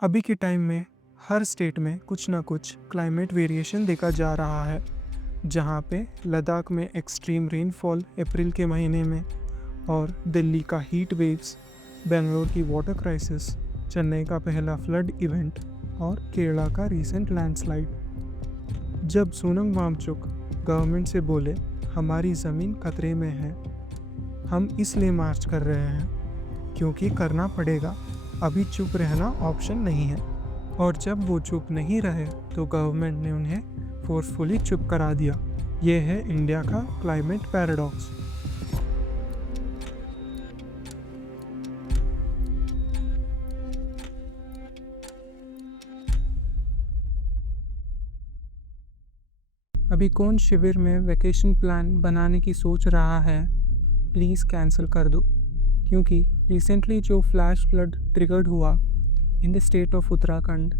अभी के टाइम में हर स्टेट में कुछ ना कुछ क्लाइमेट वेरिएशन देखा जा रहा है। जहाँ पे लद्दाख में एक्सट्रीम रेनफॉल अप्रैल के महीने में, और दिल्ली का हीट वेव्स, बेंगलोर की वाटर क्राइसिस, चेन्नई का पहला फ्लड इवेंट और केरला का रीसेंट लैंडस्लाइड। जब सोनम वांगचुक गवर्नमेंट से बोले हमारी ज़मीन खतरे में है, हम इसलिए मार्च कर रहे हैं क्योंकि करना पड़ेगा, अभी चुप रहना ऑप्शन नहीं है। और जब वो चुप नहीं रहे तो गवर्नमेंट ने उन्हें फोर्सफुली चुप करा दिया। ये है इंडिया का क्लाइमेट पैराडॉक्स। अभी कौन शिविर में वैकेशन प्लान बनाने की सोच रहा है, प्लीज़ कैंसिल कर दो, क्योंकि रिसेंटली जो फ्लैश फ्लड ट्रिगर्ड हुआ in the state of Uttarakhand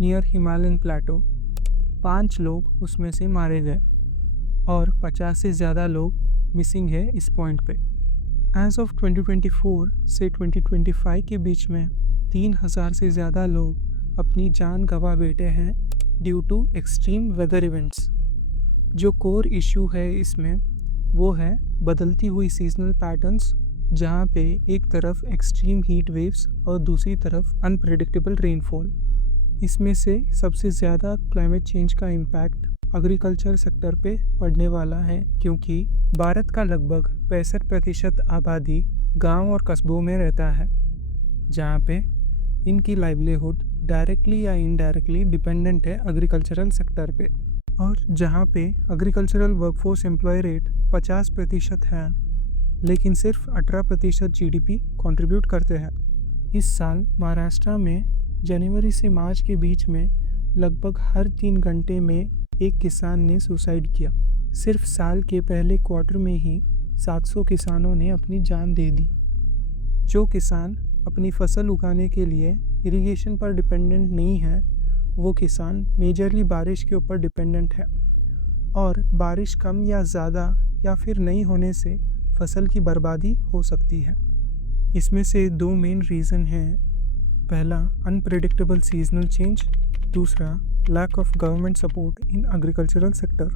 near Himalayan plateau, 5 लोग उसमें से मारे गए और 50 से ज़्यादा लोग मिसिंग है इस पॉइंट पे। एज ऑफ 2024 से 2025 के बीच में 3000 से ज़्यादा लोग अपनी जान गंवा बैठे हैं due to extreme weather events. जो कोर इशू है इसमें वो है बदलती हुई सीजनल पैटर्न्स, जहाँ पे एक तरफ एक्सट्रीम हीट वेव्स और दूसरी तरफ अनप्रेडिक्टेबल रेनफॉल। इसमें से सबसे ज़्यादा क्लाइमेट चेंज का इम्पैक्ट एग्रीकल्चर सेक्टर पे पड़ने वाला है, क्योंकि भारत का लगभग 65% आबादी गांव और कस्बों में रहता है, जहाँ पे इनकी लाइवलीहुड डायरेक्टली या इनडायरेक्टली डिपेंडेंट है एग्रीकल्चरल सेक्टर पे, और जहाँ पे एग्रीकल्चरल वर्कफोर्स एम्प्लॉय रेट 50% है, लेकिन सिर्फ 18% जीडीपी कंट्रीब्यूट करते हैं। इस साल महाराष्ट्र में जनवरी से मार्च के बीच में लगभग हर 3 घंटे में एक किसान ने सुसाइड किया। सिर्फ साल के पहले क्वार्टर में ही 700 किसानों ने अपनी जान दे दी। जो किसान अपनी फसल उगाने के लिए इरिगेशन पर डिपेंडेंट नहीं है, वो किसान मेजरली बारिश के ऊपर डिपेंडेंट है, और बारिश कम या ज़्यादा या फिर नहीं होने से फसल की बर्बादी हो सकती है। इसमें से 2 मेन रीज़न हैं। पहला, अनप्रेडिक्टेबल सीजनल चेंज, दूसरा lack of government support in agricultural sector.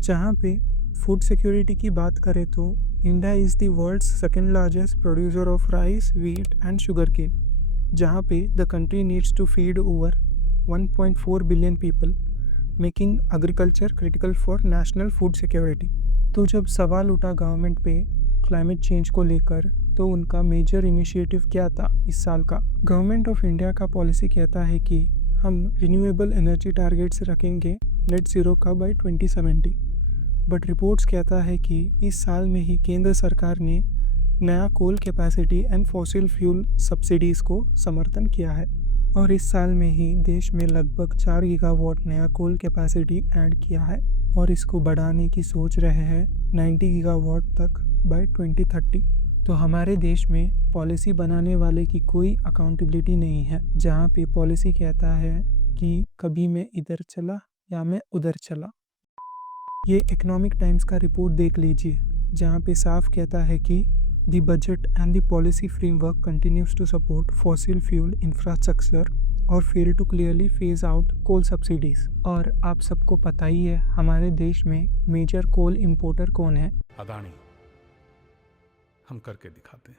जहाँ पे फूड सिक्योरिटी की बात करें तो India is the world's second largest producer of rice, wheat and sugarcane, जहाँ पे the country needs to feed over 1.4 billion people, making agriculture critical for national food security. तो जब सवाल उठा गवर्नमेंट पे क्लाइमेट चेंज को लेकर, तो उनका मेजर इनिशिएटिव क्या था इस साल का? गवर्नमेंट ऑफ इंडिया का पॉलिसी कहता है कि हम रिन्यूएबल एनर्जी टारगेट्स रखेंगे नेट ज़ीरो का बाय 2070, बट रिपोर्ट्स कहता है कि इस साल में ही केंद्र सरकार ने नया coal capacity and fossil fuel subsidies को समर्थन किया है, और इस साल में ही देश में लगभग 4 गीगावाट नया कोल कैपेसिटी ऐड किया है, और इसको बढ़ाने की सोच रहे हैं 90 गीगावाट तक बाय 2030। तो हमारे देश में पॉलिसी बनाने वाले की कोई अकाउंटेबिलिटी नहीं है, जहाँ पे पॉलिसी कहता है कि कभी मैं इधर चला या मैं उधर चला। ये इकोनॉमिक टाइम्स का रिपोर्ट देख लीजिए, जहाँ पे साफ कहता है कि the budget and the policy framework continues to support fossil fuel infrastructure और fail to clearly phase out coal subsidies. और आप सबको पता ही है हमारे देश में मेजर कोल इंपोर्टर कौन है? अदानी। हम करके दिखाते हैं।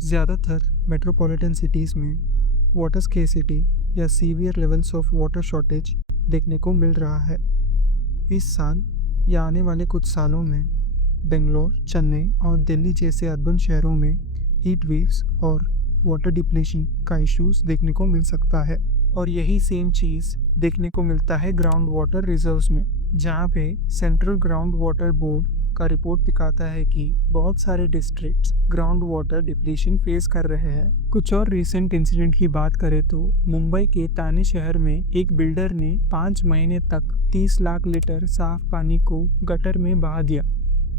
ज़्यादातर मेट्रोपॉलिटन सिटीज़ में वाटर स्केर्सिटी या severe levels of water shortage देखने को मिल रहा है। इस साल या आने वाले कुछ सालों में बेंगलोर, चेन्नई और दिल्ली जैसे अर्बन शहरों में हीट वेव्स और वाटर डिप्लेशन का इश्यूज देखने को मिल सकता है। और यही सेम चीज़ देखने को मिलता है ग्राउंड वाटर रिजर्व्स में, जहाँ पे सेंट्रल ग्राउंड वाटर बोर्ड का रिपोर्ट दिखाता है कि बहुत सारे districts ground water depletion face कर रहे हैं। कुछ और रिसेंट इंसिडेंट की बात करें तो मुंबई के ताने शहर में एक बिल्डर ने 5 महीने तक 30 लाख लीटर साफ पानी को गटर में बहा दिया।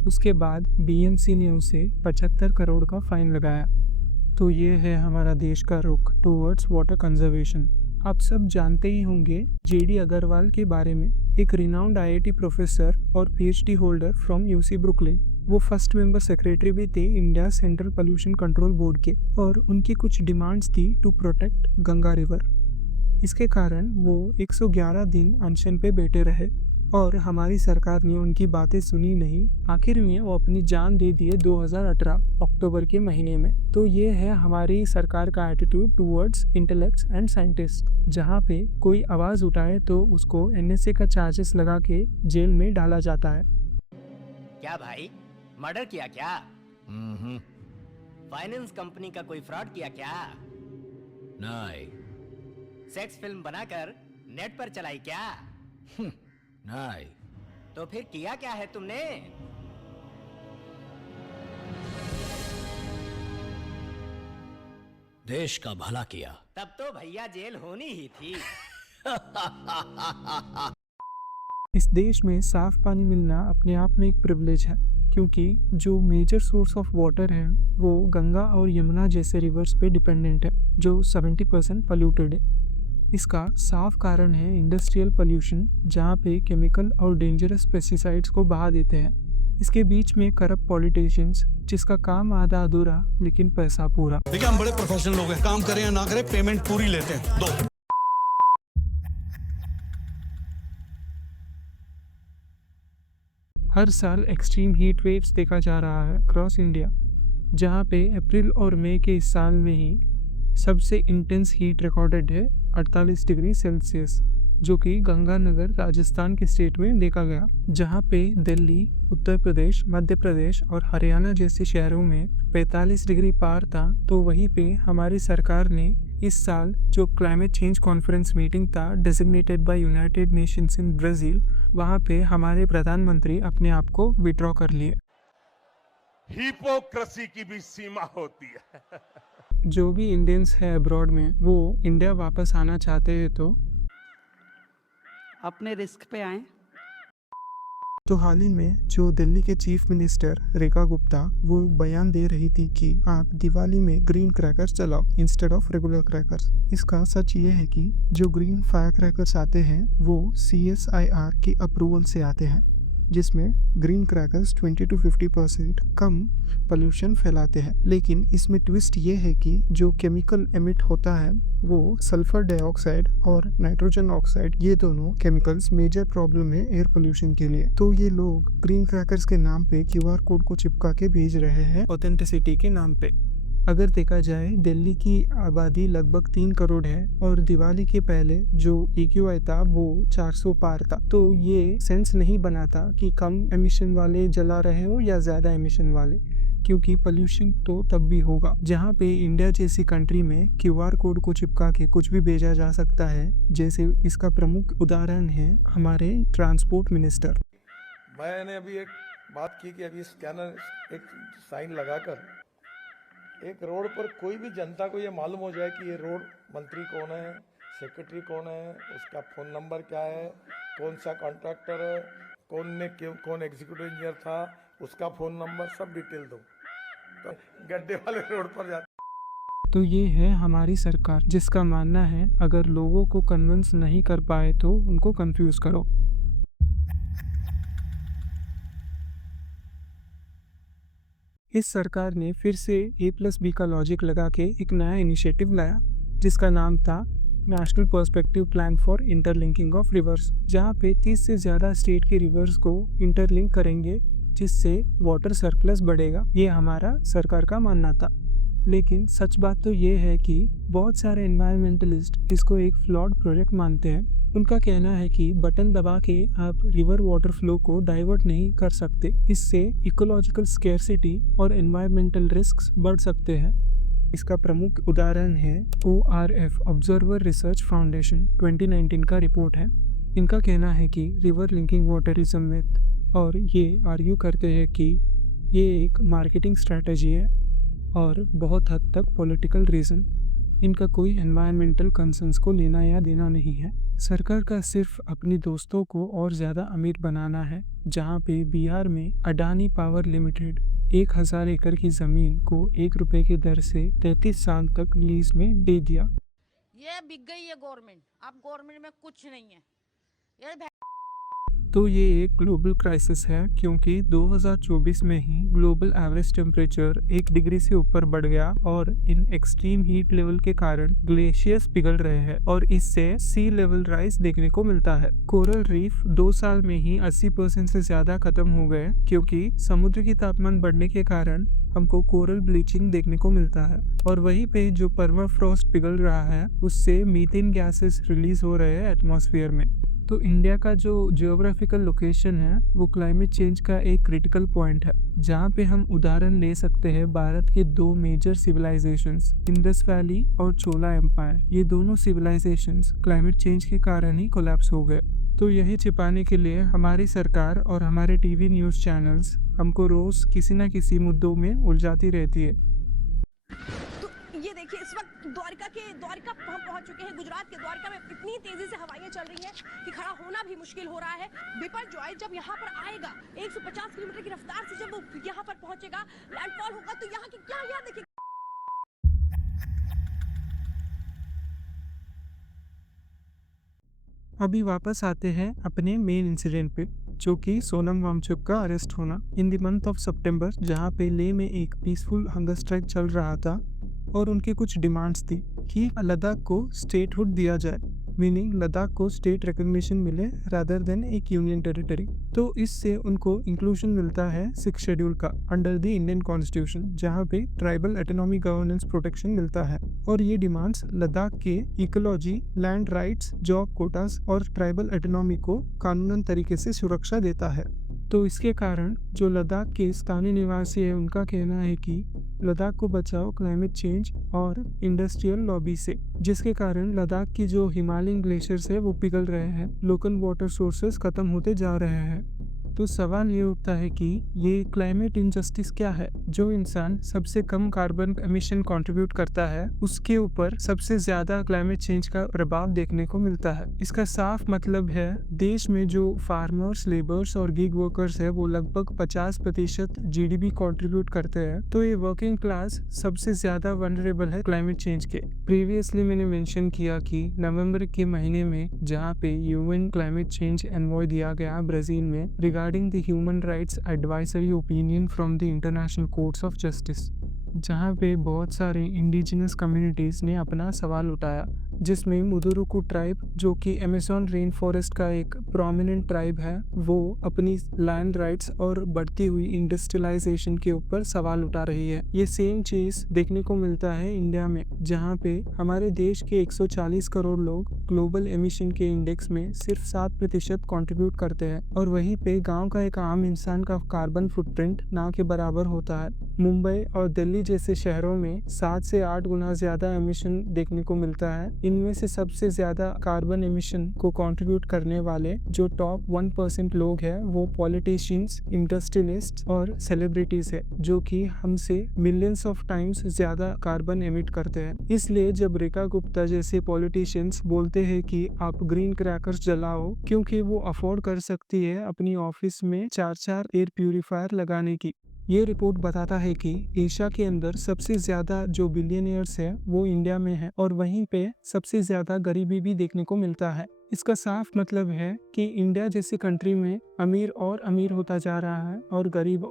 उसके बाद बीएमसी ने उसे 75 करोड़ का फाइन लगाया। तो ये है हमारा देश का रुख टूवर्ड्स वाटर कंजर्वेशन। आप सब जानते ही होंगे जेडी अग्रवाल के बारे में, एक रिनाउंड आईआईटी प्रोफेसर और PhD holder from UC Brooklyn. वो फर्स्ट मेंबर सेक्रेटरी भी थे India central pollution control board के, और उनकी कुछ डिमांड्स थी टू प्रोटेक्ट गंगा रिवर। इसके कारण वो 111 दिन अनशन पे बैठे रहे और हमारी सरकार ने उनकी बातें सुनी नहीं। आखिर में वो अपनी जान दे दिए 2018 अक्टूबर के महीने में। तो ये है हमारी सरकार का attitude towards intellects and scientist. जहाँ पे कोई आवाज़ उठाए तो उसको NSA का चार्जेस लगा के जेल में डाला जाता है। क्या भाई, मर्डर किया क्या? फाइनेंस कंपनी का कोई फ्रॉड किया क्या? नहीं सेक्स फिल्म बनाकर नेट पर चलाई क्या? नहीं तो फिर किया क्या है तुमने? देश का भला किया। तब तो भैया जेल होनी ही थी। इस देश में साफ पानी मिलना अपने आप में एक प्रिविलेज है, क्योंकि जो मेजर सोर्स ऑफ वाटर है वो गंगा और यमुना जैसे रिवर्स पे डिपेंडेंट है, जो 70% पोल्यूटेड है। इसका साफ कारण है इंडस्ट्रियल पोल्यूशन, जहाँ पे केमिकल और डेंजरस पेस्टिसाइड्स को बहा देते हैं। इसके बीच में करप्ट पॉलिटिशियंस, जिसका काम आधा अधूरा लेकिन पैसा पूरा। देखिए, हम बड़े प्रोफेशनल लोग हैं, काम करें या ना करें पेमेंट पूरी लेते हैं। दो हर साल एक्सट्रीम हीट वेव्स देखा जा रहा है अक्रॉस इंडिया, जहाँ पे अप्रैल और मई के इस साल में ही सबसे इंटेंस हीट रिकॉर्डेड है 48 डिग्री सेल्सियस, जो कि गंगानगर राजस्थान के स्टेट में देखा गया। जहाँ पे दिल्ली, उत्तर प्रदेश, मध्य प्रदेश और हरियाणा जैसे शहरों में 45 डिग्री पार था, तो वहीं पे हमारी सरकार ने इस साल जो क्लाइमेट चेंज कॉन्फ्रेंस मीटिंग था designated by United Nations in Brazil, वहाँ पे हमारे प्रधानमंत्री अपने आप को विड्रॉ कर लिए। हिपोक्रेसी की भी सीमा होती है। जो भी इंडियंस है अब्रॉड में, वो इंडिया वापस आना चाहते हैं तो अपने रिस्क पे आए। तो हाल ही में जो दिल्ली के चीफ मिनिस्टर रेखा गुप्ता वो बयान दे रही थी कि आप दिवाली में ग्रीन क्रैकर्स चलाओ इंस्टेड ऑफ रेगुलर क्रैकर्स। इसका सच ये है कि जो ग्रीन फायर क्रैकर्स आते हैं वो CSIR की अप्रूवल से आते हैं, जिसमें green crackers 20 to 50% come pollution फैलाते हैं। लेकिन इसमें ट्विस्ट ये है कि जो केमिकल एमिट होता है वो सल्फर डाइऑक्साइड और नाइट्रोजन ऑक्साइड, ये दोनों केमिकल्स मेजर प्रॉब्लम है एयर पोल्यूशन के लिए। तो ये लोग ग्रीन क्रैकर्स के नाम पे QR कोड को चिपका के भेज रहे हैं ऑथेंटिसिटी के नाम पे। अगर देखा जाए दिल्ली की आबादी लगभग 3 करोड़ है और दिवाली के पहले जो AQI था वो 400 पार था, तो ये सेंस नहीं बनाता कि कम एमिशन वाले जला रहे हो या ज़्यादा एमिशन वाले, क्योंकि पोल्यूशन तो तब भी होगा। जहाँ पे इंडिया जैसी कंट्री में QR कोड को चिपका के कुछ भी भेजा जा सकता है, जैसे इसका प्रमुख उदाहरण है हमारे ट्रांसपोर्ट मिनिस्टर। मैंने अभी एक बात की कि अभी स्कैनर एक साइन लगाकर एक रोड पर कोई भी जनता को ये मालूम हो जाए कि ये रोड मंत्री कौन है, सेक्रेटरी कौन है, उसका फ़ोन नंबर क्या है, कौन सा कॉन्ट्रैक्टर है, कौन एग्जीक्यूटिव इंजीनियर था, उसका फ़ोन नंबर, सब डिटेल दो, तो गड्ढे वाले रोड पर जाते। तो ये है हमारी सरकार, जिसका मानना है अगर लोगों को कन्विंस नहीं कर पाए तो उनको कंफ्यूज करो। इस सरकार ने फिर से A+B का लॉजिक लगा के एक नया इनिशिएटिव लाया, जिसका नाम था national perspective plan for interlinking of reverse, जहाँ पे 30 से ज़्यादा स्टेट के रिवर्स को इंटरलिंक करेंगे, जिससे वाटर सरप्लस बढ़ेगा। ये हमारा सरकार का मानना था। लेकिन सच बात तो ये है कि बहुत सारे एनवायरमेंटलिस्ट इसको एक फ्लॉड प्रोजेक्ट मानते हैं। उनका कहना है कि बटन दबा के आप रिवर वाटर फ्लो को डाइवर्ट नहीं कर सकते, इससे इकोलॉजिकल स्केर्सिटी और एनवायरमेंटल रिस्क्स बढ़ सकते हैं। इसका प्रमुख उदाहरण है ORF ऑब्जर्वर रिसर्च फाउंडेशन 2019 का रिपोर्ट है। इनका कहना है कि river linking water is a myth, और ये आर्ग्यू करते हैं कि ये एक मार्केटिंग स्ट्रैटेजी है और बहुत हद तक पॉलिटिकल रीज़न। इनका कोई एनवायरमेंटल कंसर्न्स को लेना या देना नहीं है। सरकार का सिर्फ अपने दोस्तों को और ज़्यादा अमीर बनाना है, जहाँ पे बिहार में अडानी पावर लिमिटेड 1000 एकड़ की ज़मीन को 1 रुपये की दर से 33 साल तक लीज में दे दिया। ये बिक गई है गवर्नमेंट, अब गवर्नमेंट में कुछ नहीं है। ये तो ये एक ग्लोबल क्राइसिस है क्योंकि 2024 में ही ग्लोबल एवरेज टेम्परेचर 1 डिग्री से ऊपर बढ़ गया और इन एक्सट्रीम हीट लेवल के कारण ग्लेशियर्स पिघल रहे हैं और इससे सी लेवल राइज देखने को मिलता है। कोरल रीफ 2 साल में ही 80% से ज्यादा खत्म हो गए क्योंकि समुद्र की तापमान बढ़ने के कारण हमको कोरल ब्लीचिंग देखने को मिलता है और वहीं पे जो परमाफ्रॉस्ट पिघल रहा है उससे मीथेन गैसेस रिलीज हो रहे हैं एटमॉस्फेयर में। तो इंडिया का जो जियोग्राफिकल लोकेशन है वो क्लाइमेट चेंज का एक क्रिटिकल पॉइंट है, जहाँ पे हम उदाहरण ले सकते हैं भारत के 2 मेजर सिविलाइजेशंस इंडस वैली और चोला एम्पायर। ये दोनों सिविलाइजेशंस क्लाइमेट चेंज के कारण ही कोलैप्स हो गए। तो यही छिपाने के लिए हमारी सरकार और हमारे टीवी न्यूज़ चैनल्स हमको रोज किसी न किसी मुद्दों में उलझाती रहती है। तो ये देखिए इस वक्त द्वारका हम पहुंच चुके हैं। गुजरात के द्वारका में इतनी तेजी से हवाएं चल रही हैं कि खड़ा होना भी मुश्किल हो रहा है। बिपरजॉय जब यहाँ पर आएगा 150 किलोमीटर की रफ्तार से जब वो यहाँ पर पहुंचेगा, लैंडफॉल होगा, तो यहाँ की क्या याद देखिए। अभी वापस आते हैं अपने मेन इंसिडेंट पे, जो कि सोनम वांगचुक का अरेस्ट होना इन द मंथ ऑफ सितंबर, जहाँ पे लेह में एक पीसफुल हंगर स्ट्राइक चल रहा था और उनकी कुछ डिमांड्स थी कि लद्दाख को स्टेटहुड दिया जाए, मीनिंग लद्दाख को स्टेट रिकॉग्निशन मिले रादर देन एक यूनियन टेरिटरी। तो इससे उनको इंक्लूजन मिलता है 6 शेड्यूल का अंडर द इंडियन कॉन्स्टिट्यूशन, जहाँ पे ट्राइबल ऑटोनॉमी गवर्नेंस प्रोटेक्शन मिलता है। और ये डिमांड्स लद्दाख के ecology, land rights, job quotas और ट्राइबल ऑटोनॉमी को कानूनन तरीके से सुरक्षा देता है। तो इसके कारण जो लद्दाख के स्थानीय निवासी है उनका कहना है कि लद्दाख को बचाओ क्लाइमेट चेंज और इंडस्ट्रियल लॉबी से, जिसके कारण लद्दाख की जो हिमालयन ग्लेशियर्स है वो पिघल रहे हैं, लोकल वाटर सोर्सेस खत्म होते जा रहे हैं। तो सवाल ये उठता है कि ये क्लाइमेट इनजस्टिस क्या है? जो इंसान सबसे कम कार्बन एमिशन कंट्रीब्यूट करता है उसके ऊपर सबसे ज्यादा क्लाइमेट चेंज का प्रभाव देखने को मिलता है। इसका साफ मतलब है देश में जो फार्मर्स, लेबर्स और गिग वर्कर्स है वो लगभग 50% जीडीपी कंट्रीब्यूट करते हैं। तो ये वर्किंग क्लास सबसे ज्यादा वनरेबल है क्लाइमेट चेंज के। प्रीवियसली मैंने मेंशन किया कि नवंबर के महीने में जहाँ पे यूएन क्लाइमेट चेंज एनवॉय दिया गया ब्राजील में regarding the human rights advisory opinion from the international courts of justice, जहाँ पे बहुत सारे इंडिजिनस कम्युनिटीज़ ने अपना सवाल उठाया, जिसमें मुदुरुकु ट्राइब, जो कि अमेज़न रेन फॉरेस्ट का एक प्रोमिनेंट ट्राइब है, वो अपनी लैंड राइट्स और बढ़ती हुई इंडस्ट्रियलाइजेशन के ऊपर सवाल उठा रही है। ये सेम चीज़ देखने को मिलता है इंडिया में, जहाँ पे हमारे देश के 140 करोड़ लोग ग्लोबल एमिशन के इंडेक्स में सिर्फ 7% कंट्रीब्यूट करते हैं और वहीं पे गांव का एक आम इंसान का कार्बन फुटप्रिंट ना के बराबर होता है। मुंबई और दिल्ली जैसे शहरों में 7 से 8 गुना ज्यादा एमिशन देखने को मिलता है। इनमें से सबसे ज्यादा कार्बन एमिशन को कंट्रीब्यूट करने वाले जो टॉप 1% लोग हैं वो पॉलिटिशियंस, इंडस्ट्रियलिस्ट और सेलिब्रिटीज है, जो कि हमसे मिलियंस ऑफ टाइम्स ज्यादा कार्बन एमिट करते हैं। इसलिए जब रेखा गुप्ता जैसे पॉलिटिशियंस बोलते हैं कि आप ग्रीन क्रैकर्स जलाओ क्योंकि वो अफोर्ड कर सकती है अपनी ऑफिस में 4 एयर प्यूरिफायर लगाने की, ये रिपोर्ट बताता है कि एशिया के अंदर सबसे ज्यादा जो बिलियनियर्स है वो इंडिया में है और वहीं पे सबसे ज्यादा गरीबी भी देखने को मिलता है। इसका साफ मतलब है कि इंडिया जैसी कंट्री में अमीर और अमीर होता जा रहा है और गरीब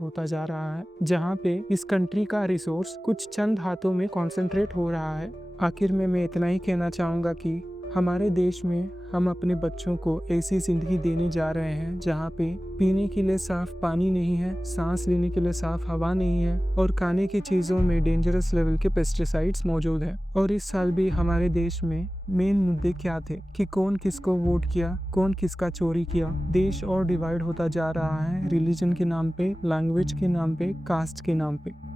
होता जा रहा है, जहाँ पे इस कंट्री का रिसोर्स कुछ चंद हाथों में कॉन्सेंट्रेट हो रहा है। आखिर में मैं इतना ही कहना चाहूँगा कि हमारे देश में हम अपने बच्चों को ऐसी जिंदगी देने जा रहे हैं जहाँ पे पीने के लिए साफ पानी नहीं है, सांस लेने के लिए साफ हवा नहीं है और खाने की चीज़ों में डेंजरस लेवल के पेस्टिसाइड्स मौजूद हैं। और इस साल भी हमारे देश में मेन मुद्दे क्या थे कि कौन किसको वोट किया, कौन किसका चोरी किया। देश और डिवाइड होता जा रहा है रिलीजन के नाम पे, लैंग्वेज के नाम पे, कास्ट के नाम पे।